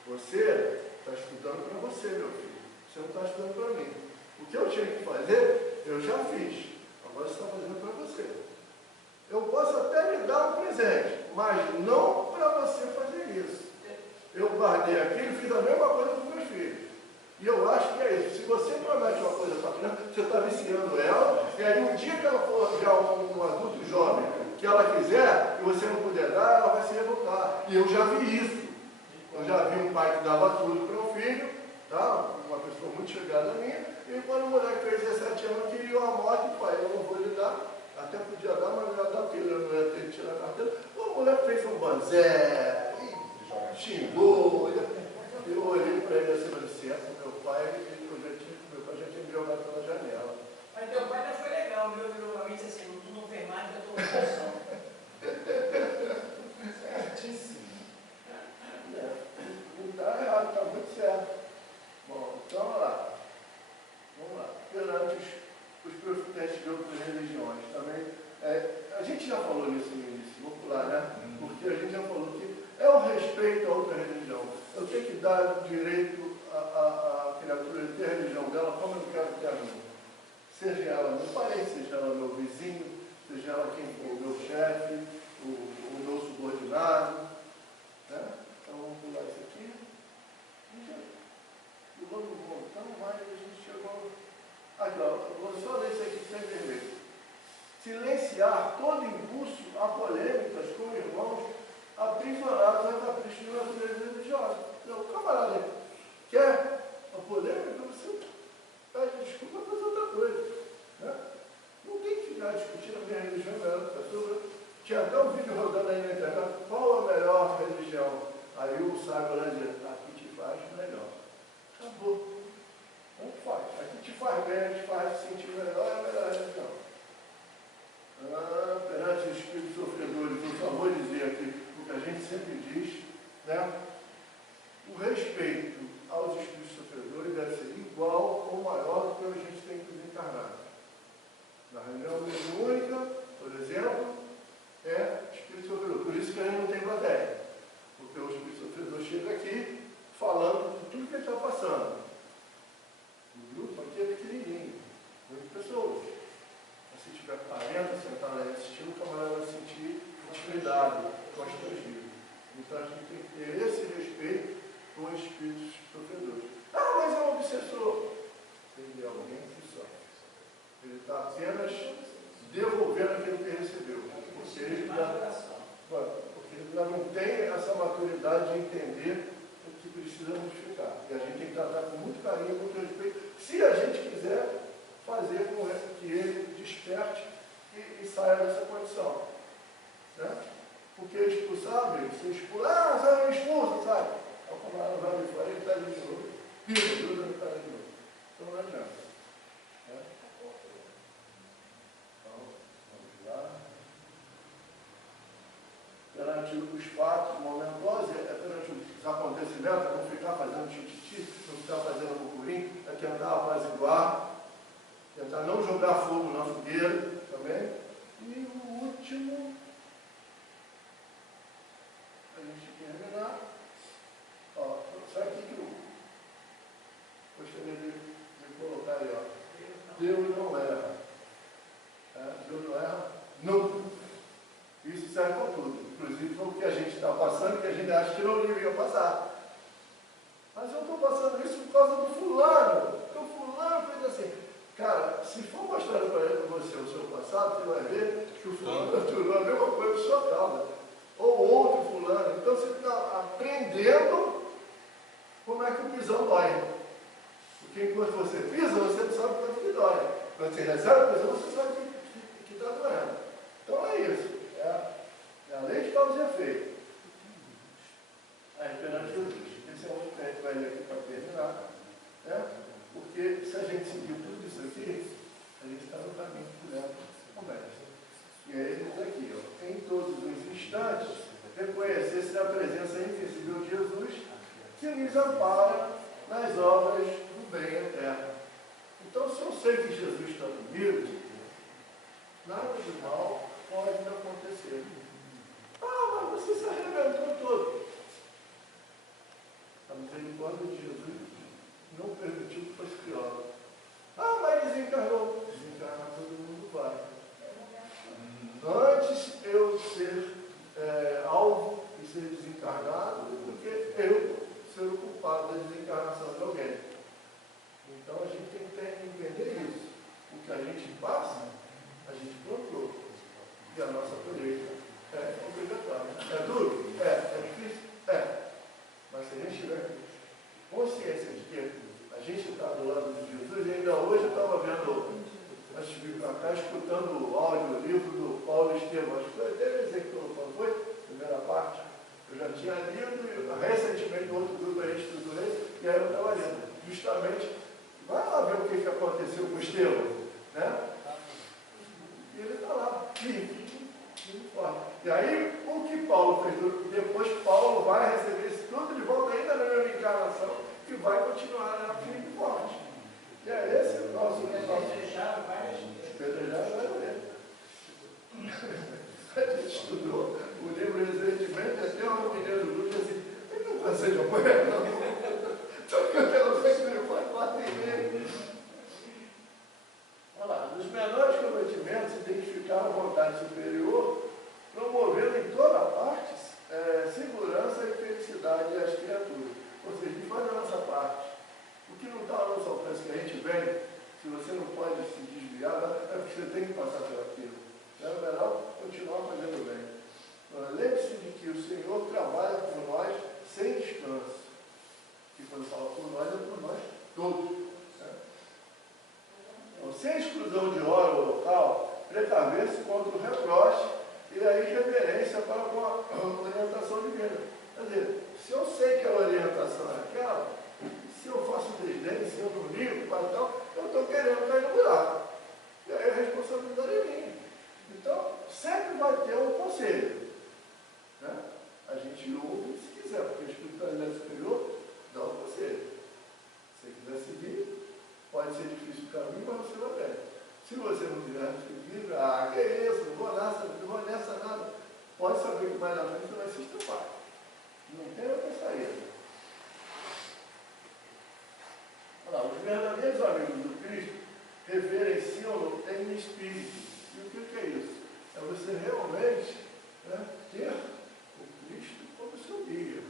você está estudando para você, meu filho, você não está estudando para mim. O que eu tinha que fazer, eu já fiz, agora você está fazendo para você. Eu posso até lhe dar um presente, mas não para você fazer isso. Eu guardei aquilo e fiz a mesma coisa com meus filhos. E eu acho que é isso. Se você promete uma coisa para a criança, você está viciando ela, e aí um dia que ela for já um adulto jovem, que ela quiser, e você não puder dar, ela vai se revoltar. E eu já vi isso. Eu já vi um pai que dava tudo para um filho, tá? Uma pessoa muito chegada a mim, e quando o moleque fez 17 anos, queria uma moto, pai, eu não vou lhe dar. Até podia dar, mas não ia dar, porque ele não ia ter que tirar a carteira. O moleque fez um banzé, xingou. Eu olhei para ele assim, mas meu pai já tinha me jogado pela janela. Mas teu pai não foi legal, meu virou para mim e disse assim: tu não fez mais, eu estou na posição. Certíssimo. Não está errado, está muito certo. Bom, então vamos lá. Perante os profetas de outras religiões também. A gente já falou nisso no início, vou pular, né? Porque a gente já falou que é o respeito a outra religião. Eu tenho que dar direito à criatura de ter a religião dela como eu quero ter a minha. Seja ela meu parente, seja ela meu vizinho, seja ela quem for o meu chefe, o meu subordinado. Né? Então vamos pular isso aqui. E vamos voltando mais, a gente chegou. Aqui, ó, vou só ler isso aqui sem vermelho. Silenciar todo impulso a polêmicas com irmãos aprisionados a capricho de natureza religiosa. Então, o camarada quer a polêmica, você pede desculpa para fazer outra coisa. Né? Não tem que ficar discutindo a minha religião e a outra pessoa. Tinha até um vídeo rodando aí na internet, qual a melhor religião? Aí o sábio lá dizia, a que te faz melhor. Acabou. Não faz. A que te faz bem, te faz sentir melhor, é a melhor religião. Perante os espíritos sofredores, eu só vou dizer aqui o que a gente sempre diz, né? O respeito aos espíritos sofredores deve ser igual ou maior do que a gente tem com os encarnados. Na reunião mediúnica, por exemplo, é espírito sofredor. Por isso que a gente não tem plateia. Porque o espírito sofredor chega aqui falando de tudo que ele está passando. O grupo aqui é pequenininho. maturidade de entender o que precisa modificar. E a gente tem que tratar com muito carinho, muito respeito, se a gente quiser fazer com que ele desperte e saia dessa condição. Né? Porque expulsar, você expulsa, você me expulsa, sabe? Aí o camarada vai ali fora, ele está ali de novo, ajuda, ele está ali de novo. Então não adianta. Né? Então, vamos lá. Perante os fatos momentosos, perante os acontecimentos, não ficar fazendo tititi, não ficar fazendo bucurim, é tentar apaziguar, tentar não jogar fogo na fogueira também. E o último, a gente terminar, ó, sabe o que eu gostaria de colocar aí, ó? Deus não erra. Deus não erra nunca. Isso serve para tudo. Inclusive para o que a gente está passando, que a gente acha que não deveria passar. Mas eu estou passando isso por causa do fulano. Porque o fulano fez assim. Cara, se for mostrar para você o seu passado, você vai ver que o fulano aturou a mesma coisa por sua causa. Ou outro fulano. Então você está aprendendo como é que o pisão dói. Porque enquanto você pisa, você não sabe quanto que dói. Quando você recebe o pisão, você sabe que está doendo. Então é isso. É a lei de causa e efeito. Aí, perante Jesus. Esse é um que a gente vai ler aqui para terminar. Né? Porque se a gente seguir tudo isso aqui, a gente está no caminho que quiser conversa. E aí ele diz aqui, ó, em todos os instantes, reconhecer-se na presença invisível de Jesus, que nos ampara nas obras do bem eterno. Então, se eu sei que Jesus está comigo, nada de mal pode me acontecer. Ah, mas você se arrebentou todo. A misericórdia de Jesus não permitiu que fosse pior. Ah, mas desencarnou. Desencarnar todo mundo vai. Antes eu ser alvo e ser desencarnado do que eu ser o culpado da desencarnação de alguém. Então a gente tem que entender isso. O que a gente passa, a gente plantou. E a nossa colheita é obrigatória. É duro? É difícil? Mas se a gente tiver consciência de que a gente está do lado de Jesus, e ainda hoje eu estava vendo, antes de vir para cá, escutando o áudio, o livro do Paulo Estevam. Acho que foi até dizer que quando foi, primeira parte, eu já tinha lido, e recentemente no outro grupo a gente estudou, e aí eu estava lendo. Justamente, vai lá ver o que aconteceu com o Estevam, né? E ele está lá, firme. E aí, o que Paulo fez, depois Paulo vai receber isso tudo de volta ainda na mesma encarnação e vai continuar na firme e forte. E é esse o nosso Desejar vai ver. A gente estudou o livro recentemente, até um menino do grupo assim, ele não cansa de apanhar, não. Só que eu quero ver que ele pode bater nele. Olha lá, nos menores cometimentos, identificar a vontade superior, promovendo em toda parte segurança e felicidade às criaturas. Ou seja, a gente faz a nossa parte. O que não está ao nosso alcance, que a gente vem, se você não pode se desviar, é porque você tem que passar por aquilo. É melhor continuar fazendo bem. Lembre-se de que o Senhor trabalha por nós sem descanso. E quando fala por nós, é por nós todos. Né? Então, sem exclusão de hora ou local, precaver-se contra o reproche e a irreverência para com a orientação divina. Quer dizer, se eu sei que a orientação é aquela, se eu faço desdém, se eu não ligo, eu estou querendo cair no buraco. E aí a responsabilidade é minha. Então, sempre vai ter um conselho. Né? A gente ouve se quiser, porque a espiritualidade superior dá um conselho. Se você quiser seguir, pode ser difícil o caminho, mas você vai bem. Se você não quiser seguir, que é isso, não vou nessa nada. Pode saber que mais na frente você vai se estufar. Não tem outra saída. Olha lá, os verdadeiros amigos do Cristo reverenciam-no em espírito. E o que é isso? É você realmente ter o Cristo como seu guia.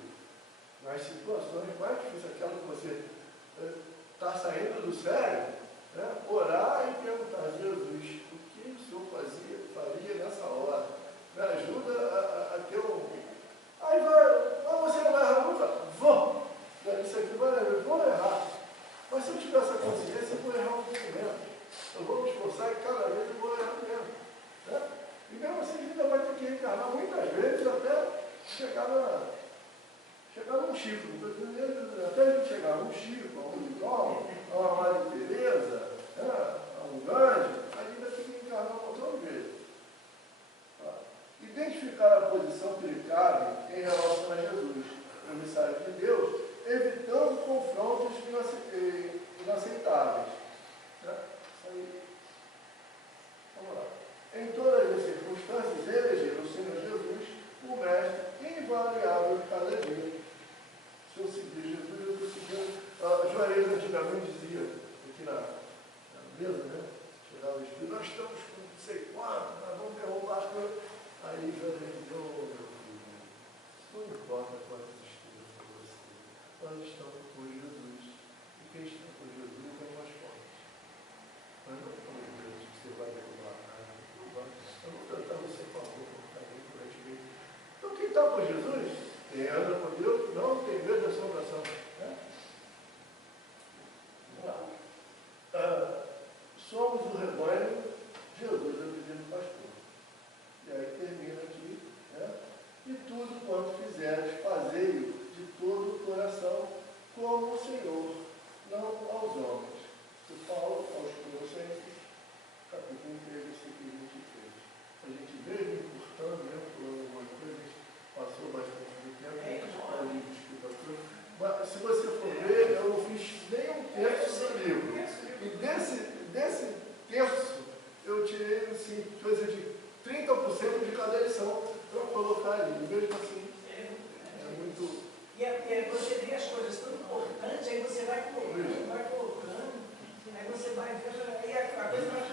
Nas situações mais difíceis, aquela que você está saindo do sério, orar e perguntar, Jesus, o que o Senhor faria nessa hora? Me ajuda a ter um... Aí vai, você chegar num Chico, até a gente chegar num Chico, a um Nicolau, a uma Maria Tereza, a um Gandhi, ainda tem que encarnar um montão de vezes. Identificar a posição que lhe cabe em relação a Jesus, o emissário de Deus, evitando confrontos inaceitáveis. Isso aí. Vamos lá. Em todas as circunstâncias, eleger o Senhor Jesus o mestre invariável de cada dia. Se eu seguir Jesus, eu estou seguindo. Joareiro antigamente dizia, aqui na mesa, né? Chegava o Espírito, nós estamos com não sei quanto, nós vamos derrubar as coisas. Aí Joareiro dizia, oh, meu filho, não importa quantos espíritos for você, nós estamos com Jesus. E quem está com Jesus é mais forte. Mas não com Jesus que você vai derrubar. Eu vou tratar você com a boca, com carinho, por aí. Então, quem está com Jesus, quem anda com Deus, não tem medo da salvação. Né? Vamos lá. Somos o rebanho, Jesus é o divino pastor. E aí termina aqui, né? E tudo quanto fizeres, fazei-o de todo o coração, como o Senhor, não aos homens. De Paulo aos Colossenses, capítulo 3, versículo 23. A gente mesmo encurtando, né, por alguma coisa, passou bastante do tempo, a gente discutiu tudo. Mas se você for ver, eu não fiz nem um terço do livro. E desse terço, eu tirei assim, coisa de 30% de cada lição para colocar ali. Mesmo assim, é muito. E aí você vê as coisas tão importantes, aí você vai colocando, aí você vai ver, aí a coisa vai